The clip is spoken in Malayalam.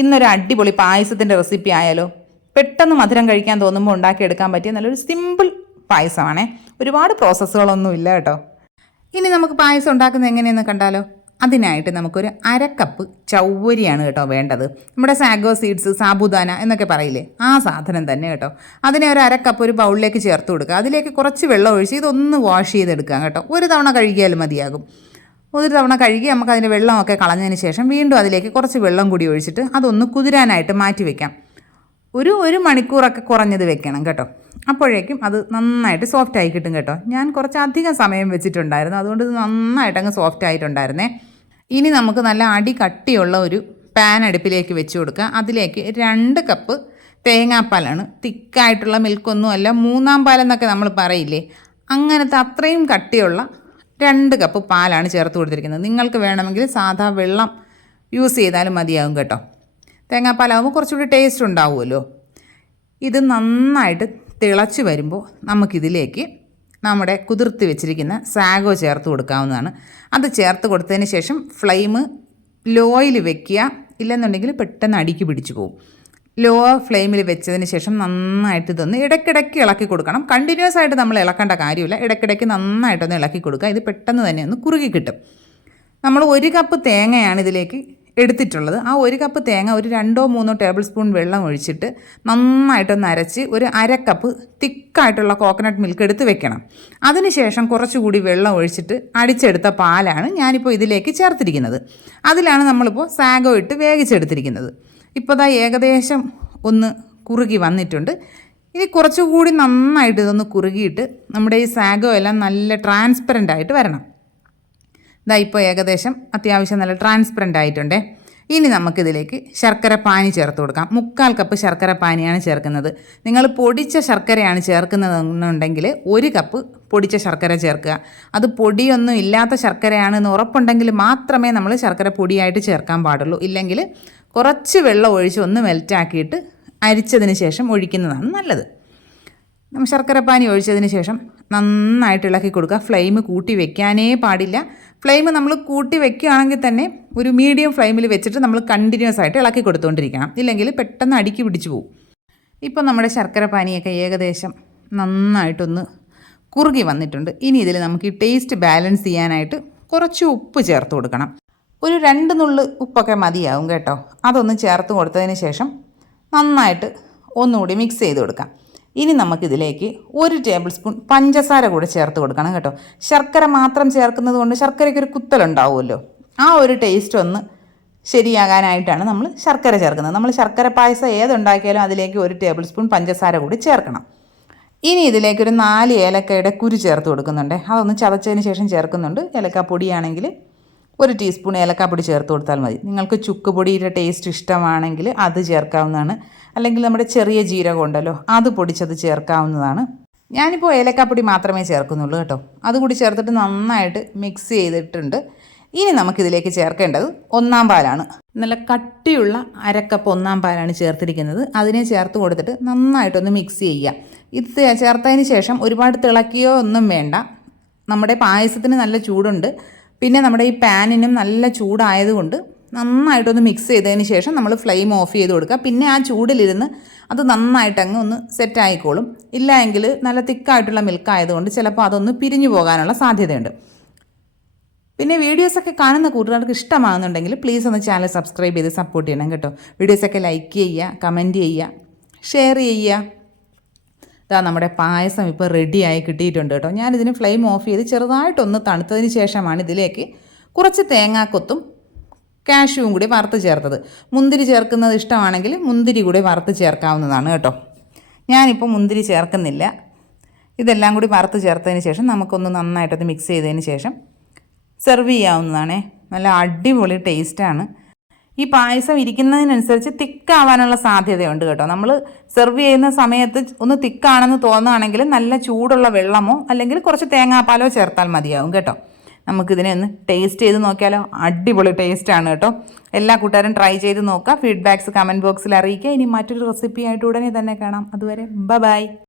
ഇന്നൊരു അടിപൊളി പായസത്തിൻ്റെ റെസിപ്പി ആയാലോ? പെട്ടെന്ന് മധുരം കഴിക്കാൻ തോന്നുമ്പോൾ ഉണ്ടാക്കിയെടുക്കാൻ പറ്റിയ നല്ലൊരു സിമ്പിൾ പായസമാണേ. ഒരുപാട് പ്രോസസ്സുകളൊന്നും ഇല്ല കേട്ടോ. ഇനി നമുക്ക് പായസം ഉണ്ടാക്കുന്നത് എങ്ങനെയെന്ന് കണ്ടാലോ? അതിനായിട്ട് നമുക്കൊരു 1/2 കപ്പ് ചൗവരിയാണ് കേട്ടോ വേണ്ടത്. നമ്മുടെ സാഗോ സീഡ്സ്, സാബുദാന എന്നൊക്കെ പറയില്ലേ, ആ സാധനം തന്നെ കേട്ടോ. അതിനെ ഒരു 1/2 കപ്പ് ഒരു ബൗളിലേക്ക് ചേർത്ത് കൊടുക്കുക. അതിലേക്ക് കുറച്ച് വെള്ളം ഒഴിച്ച് ഇതൊന്ന് വാഷ് ചെയ്തെടുക്കുക കേട്ടോ. ഒരു തവണ കഴുകിയാലും മതിയാകും. ഒരു തവണ കഴുകി നമുക്ക് അതിൻ്റെ വെള്ളമൊക്കെ കളഞ്ഞതിന് ശേഷം വീണ്ടും അതിലേക്ക് കുറച്ച് വെള്ളം കൂടി ഒഴിച്ചിട്ട് അതൊന്ന് കുതിരാനായിട്ട് മാറ്റി വയ്ക്കാം. ഒരു മണിക്കൂറൊക്കെ കുറഞ്ഞത് വെക്കണം കേട്ടോ. അപ്പോഴേക്കും അത് നന്നായിട്ട് സോഫ്റ്റ് ആയി കിട്ടും കേട്ടോ. ഞാൻ കുറച്ചധികം സമയം വെച്ചിട്ടുണ്ടായിരുന്നു, അതുകൊണ്ട് ഇത് നന്നായിട്ട് അങ്ങ് സോഫ്റ്റ് ആയിട്ടുണ്ടായിരുന്നേ. ഇനി നമുക്ക് നല്ല അടി കട്ടിയുള്ള ഒരു പാൻ അടുപ്പിലേക്ക് വെച്ച് കൊടുക്കുക. അതിലേക്ക് 2 കപ്പ് തേങ്ങാപ്പാലാണ്. തിക്കായിട്ടുള്ള മിൽക്കൊന്നുമല്ല, 3-ാം പാലെന്നൊക്കെ നമ്മൾ പറയില്ലേ, അങ്ങനത്തെ അത്രയും കട്ടിയുള്ള 2 കപ്പ് പാലാണ് ചേർത്ത് കൊടുത്തിരിക്കുന്നത്. നിങ്ങൾക്ക് വേണമെങ്കിൽ സാധാ വെള്ളം യൂസ് ചെയ്താലും മതിയാകും കേട്ടോ. തേങ്ങാപ്പാലാകുമ്പോൾ കുറച്ചുകൂടി ടേസ്റ്റ് ഉണ്ടാവുമല്ലോ. ഇത് നന്നായിട്ട് തിളച്ച് വരുമ്പോൾ നമുക്കിതിലേക്ക് നമ്മുടെ കുതിർത്ത് വെച്ചിരിക്കുന്ന സാഗോ ചേർത്ത് കൊടുക്കാവുന്നതാണ്. അത് ചേർത്ത് കൊടുത്തതിന് ശേഷം ഫ്ലെയിം ലോയിൽ വെക്കുക, ഇല്ലെന്നുണ്ടെങ്കിൽ പെട്ടെന്ന് അടിക്ക് പിടിച്ചു പോകും. ലോ ഫ്ലെയിമിൽ വെച്ചതിന് ശേഷം നന്നായിട്ട് ഇതൊന്ന് ഇടയ്ക്കിടയ്ക്ക് ഇളക്കി കൊടുക്കണം. കണ്ടിന്യൂസ് ആയിട്ട് നമ്മൾ ഇളക്കേണ്ട കാര്യമില്ല, ഇടയ്ക്കിടയ്ക്ക് നന്നായിട്ടൊന്ന് ഇളക്കി കൊടുക്കുക. ഇത് പെട്ടെന്ന് തന്നെ ഒന്ന് കുറുകി കിട്ടും. നമ്മൾ 1 കപ്പ് തേങ്ങയാണ് ഇതിലേക്ക് എടുത്തിട്ടുള്ളത്. ആ 1 കപ്പ് തേങ്ങ ഒരു 2-3 ടേബിൾ സ്പൂൺ വെള്ളം ഒഴിച്ചിട്ട് നന്നായിട്ടൊന്ന് അരച്ച് ഒരു 1/2 കപ്പ് തിക്കായിട്ടുള്ള കോക്കനട്ട് മിൽക്ക് എടുത്ത് വെക്കണം. അതിനുശേഷം കുറച്ചുകൂടി വെള്ളം ഒഴിച്ചിട്ട് അടിച്ചെടുത്ത പാലാണ് ഞാനിപ്പോൾ ഇതിലേക്ക് ചേർത്തിരിക്കുന്നത്. അതിലാണ് നമ്മളിപ്പോൾ സാഗോ ഇട്ട് വേവിച്ചെടുത്തിരിക്കുന്നത്. ഇപ്പോൾ ദാ ഏകദേശം ഒന്ന് കുറുകി വന്നിട്ടുണ്ട്. ഇനി കുറച്ചുകൂടി നന്നായിട്ട് ഇതൊന്ന് കുറുകിയിട്ട് നമ്മുടെ ഈ സാഗോ എല്ലാം നല്ല ട്രാൻസ്പെറൻ്റ് ആയിട്ട് വരണം. ഇതാ ഇപ്പോൾ ഏകദേശം അത്യാവശ്യം നല്ല ട്രാൻസ്പെറൻ്റ് ആയിട്ടുണ്ടേ. ഇനി നമുക്കിതിലേക്ക് ശർക്കര പാനി ചേർത്ത് കൊടുക്കാം. 1/4 കപ്പ് ശർക്കര പാനിയാണ് ചേർക്കുന്നത്. നിങ്ങൾ പൊടിച്ച ശർക്കരയാണ് ചേർക്കുന്നതെന്നുണ്ടെങ്കിൽ 1 കപ്പ് പൊടിച്ച ശർക്കര ചേർക്കുക. അത് പൊടിയൊന്നും ഇല്ലാത്ത ശർക്കരയാണെന്ന് ഉറപ്പുണ്ടെങ്കിൽ മാത്രമേ നമ്മൾ ശർക്കര പൊടിയായിട്ട് ചേർക്കാൻ പാടുള്ളൂ. ഇല്ലെങ്കിൽ കുറച്ച് വെള്ളം ഒഴിച്ച് ഒന്ന് മെൽറ്റാക്കിയിട്ട് അരിച്ചതിന് ശേഷം ഒഴിക്കുന്നതാണ് നല്ലത്. ശർക്കര പാനി ഒഴിച്ചതിന് ശേഷം നന്നായിട്ട് ഇളക്കി കൊടുക്കുക. ഫ്ലെയിം കൂട്ടി വെക്കാനേ പാടില്ല. ഫ്ലെയിം നമ്മൾ കൂട്ടി വെക്കുകയാണെങ്കിൽ തന്നെ ഒരു മീഡിയം ഫ്ലെയിമിൽ വെച്ചിട്ട് നമ്മൾ കണ്ടിന്യൂസ് ആയിട്ട് ഇളക്കി കൊടുത്തുകൊണ്ടിരിക്കണം. ഇല്ലെങ്കിൽ പെട്ടെന്ന് അടിക്ക് പിടിച്ചു പോകും. ഇപ്പോൾ നമ്മുടെ ശർക്കര പാനിയൊക്കെ ഏകദേശം നന്നായിട്ടൊന്ന് കുറുകി വന്നിട്ടുണ്ട്. ഇനി ഇതിൽ നമുക്ക് ഈ ടേസ്റ്റ് ബാലൻസ് ചെയ്യാനായിട്ട് കുറച്ച് ഉപ്പ് ചേർത്ത് കൊടുക്കണം. ഒരു 2 നുള്ള് ഉപ്പൊക്കെ മതിയാവും കേട്ടോ. അതൊന്ന് ചേർത്ത് കൊടുത്തതിന് ശേഷം നന്നായിട്ട് ഒന്നുകൂടി മിക്സ് ചെയ്ത് കൊടുക്കാം. ഇനി നമുക്കിതിലേക്ക് 1 ടേബിൾ സ്പൂൺ പഞ്ചസാര കൂടെ ചേർത്ത് കൊടുക്കണം കേട്ടോ. ശർക്കര മാത്രം ചേർക്കുന്നത് കൊണ്ട് ശർക്കരയ്ക്കൊരു കുത്തലുണ്ടാവുമല്ലോ, ആ ഒരു ടേസ്റ്റ് ഒന്ന് ശരിയാകാനായിട്ടാണ് നമ്മൾ ശർക്കര ചേർക്കുന്നത്. നമ്മൾ ശർക്കര പായസം ഏതുണ്ടാക്കിയാലും അതിലേക്ക് 1 ടേബിൾ സ്പൂൺ പഞ്ചസാര കൂടി ചേർക്കണം. ഇനി ഇതിലേക്കൊരു 4 ഏലക്കയുടെ കുരു ചേർത്ത് കൊടുക്കുന്നുണ്ട്. അതൊന്ന് ചതച്ചതിന് ശേഷം ചേർക്കുന്നുണ്ട്. ഏലക്കാപ്പൊടിയാണെങ്കിൽ 1 ടീസ്പൂൺ ഏലക്കാപ്പൊടി ചേർത്ത് കൊടുത്താൽ മതി. നിങ്ങൾക്ക് ചുക്ക് പൊടിയുടെ ടേസ്റ്റ് ഇഷ്ടമാണെങ്കിൽ അത് ചേർക്കാവുന്നതാണ്. അല്ലെങ്കിൽ നമ്മുടെ ചെറിയ ജീരകം ഉണ്ടല്ലോ, അത് പൊടിച്ചത് ചേർക്കാവുന്നതാണ്. ഞാനിപ്പോൾ ഏലക്കാപ്പൊടി മാത്രമേ ചേർക്കുന്നുള്ളൂ കേട്ടോ. അതുകൂടി ചേർത്തിട്ട് നന്നായിട്ട് മിക്സ് ചെയ്തിട്ടുണ്ട്. ഇനി നമുക്കിതിലേക്ക് ചേർക്കേണ്ടത് 1-ാം പാലാണ്. നല്ല കട്ടിയുള്ള 1/2 കപ്പ് 1-ാം പാലാണ് ചേർത്തിരിക്കുന്നത്. അതിനെ ചേർത്ത് കൊടുത്തിട്ട് നന്നായിട്ടൊന്ന് മിക്സ് ചെയ്യുക. ഇത് ചേർത്തതിന് ശേഷം ഒരുപാട് തിളക്കിയോ ഒന്നും വേണ്ട. നമ്മുടെ പായസത്തിന് നല്ല ചൂടുണ്ട്, പിന്നെ നമ്മുടെ ഈ പാനിനും നല്ല ചൂടായതുകൊണ്ട് നന്നായിട്ടൊന്ന് മിക്സ് ചെയ്തതിന് ശേഷം നമ്മൾ ഫ്ലെയിം ഓഫ് ചെയ്ത് കൊടുക്കുക. പിന്നെ ആ ചൂടിലിരുന്ന് അത് നന്നായിട്ടങ്ങ് ഒന്ന് സെറ്റായിക്കോളും. ഇല്ല എങ്കിൽ നല്ല തിക്കായിട്ടുള്ള മിൽക്ക് ആയതുകൊണ്ട് ചിലപ്പോൾ അതൊന്ന് പിരിഞ്ഞു പോകാനുള്ള സാധ്യതയുണ്ട്. പിന്നെ വീഡിയോസൊക്കെ കാണുന്ന കൂട്ടുകാർക്ക് ഇഷ്ടമാകുന്നുണ്ടെങ്കിൽ പ്ലീസ് ഒന്ന് ചാനൽ സബ്സ്ക്രൈബ് ചെയ്ത് സപ്പോർട്ട് ചെയ്യണം കേട്ടോ. വീഡിയോസൊക്കെ ലൈക്ക് ചെയ്യുക, കമൻറ്റ് ചെയ്യുക, ഷെയർ ചെയ്യുക. ഇതാ നമ്മുടെ പായസം ഇപ്പോൾ റെഡിയായി കിട്ടിയിട്ടുണ്ട് കേട്ടോ. ഞാനിതിന് ഫ്ലെയിം ഓഫ് ചെയ്ത് ചെറുതായിട്ടൊന്ന് തണുത്തതിന് ശേഷമാണ് ഇതിലേക്ക് കുറച്ച് തേങ്ങാക്കൊത്തും കാഷ്യൂവും കൂടി വറുത്ത് ചേർത്തത്. മുന്തിരി ചേർക്കുന്നത് ഇഷ്ടമാണെങ്കിൽ മുന്തിരി കൂടി വറുത്ത് ചേർക്കാവുന്നതാണ് കേട്ടോ. ഞാനിപ്പോൾ മുന്തിരി ചേർക്കുന്നില്ല. ഇതെല്ലാം കൂടി വറുത്ത് ചേർത്തതിന് ശേഷം നമുക്കൊന്ന് നന്നായിട്ടൊന്ന് മിക്സ് ചെയ്തതിന് ശേഷം സെർവ് ചെയ്യാവുന്നതാണേ. നല്ല അടിപൊളി ടേസ്റ്റാണ്. ഈ പായസം ഇരിക്കുന്നതിനനുസരിച്ച് തിക്കാവാനുള്ള സാധ്യതയുണ്ട് കേട്ടോ. നമ്മൾ സെർവ് ചെയ്യുന്ന സമയത്ത് ഒന്ന് തിക്കാണെന്ന് തോന്നുകയാണെങ്കിൽ നല്ല ചൂടുള്ള വെള്ളമോ അല്ലെങ്കിൽ കുറച്ച് തേങ്ങാപ്പാലോ ചേർത്താൽ മതിയാവും കേട്ടോ. നമുക്കിതിനെ ഒന്ന് ടേസ്റ്റ് ചെയ്ത് നോക്കിയാലോ? അടിപൊളി ടേസ്റ്റാണ് കേട്ടോ. എല്ലാ കൂട്ടുകാരും ട്രൈ ചെയ്ത് നോക്കുക. ഫീഡ്ബാക്ക്സ് കമൻറ്റ് ബോക്സിൽ അറിയിക്കുക. ഇനി മറ്റൊരു റെസിപ്പി ആയിട്ട് ഉടനെ തന്നെ കാണാം. അതുവരെ ബൈ.